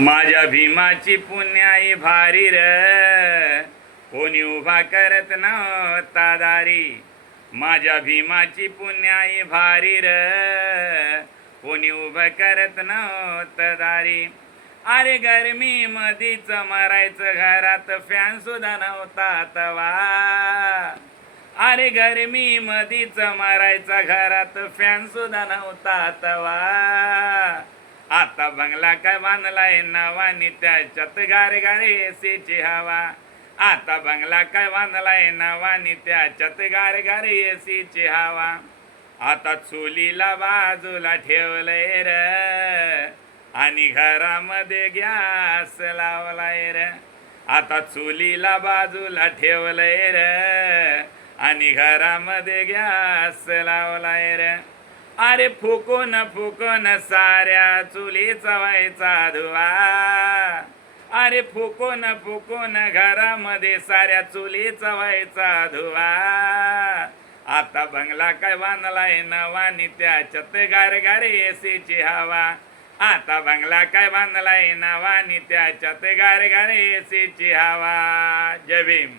माझ्या भीमाची पुण्याई भारी र, कोणी उभा करत नव्हता दारी. माझ्या भीमाची पुण्याई भारी र, कोणी उभं करत नव्हतं दारी. अरे गरमी मधीच मरायचं, घरात फॅन सुद्धा नव्हता तवा. अरे गरमी मधीच मरायचा, घरात फॅन सुद्धा नव्हता तवा. आता बंगला काय बांधलाय नवानी, त्याच्यात गारे गारे एसीची हवा. आता बंगला काय बांधलाय नवानी, त्याच्यात गारे गारे एसीची हवा. आता चुलीला बाजूला ठेवलंय र, आणि घरामध्ये गॅस लावलाय र. आता चुलीला बाजूला ठेवलंय र, आणि घरामध्ये गॅस लावलाय र. अरे फुकून फुकून साऱ्या चुलीचा व्हायचा धुवा. अरे फुकून फुकून घरामध्ये साऱ्या चुलीचा व्हायचा धुवा. आता बंगला काय बांधलाय नवानी, त्याच्यात गारे गारे एसीची हवा. आता बंगला काय बांधलाय नवानी, त्याच्यात गारे गारे एसीची हवा. जय भीम.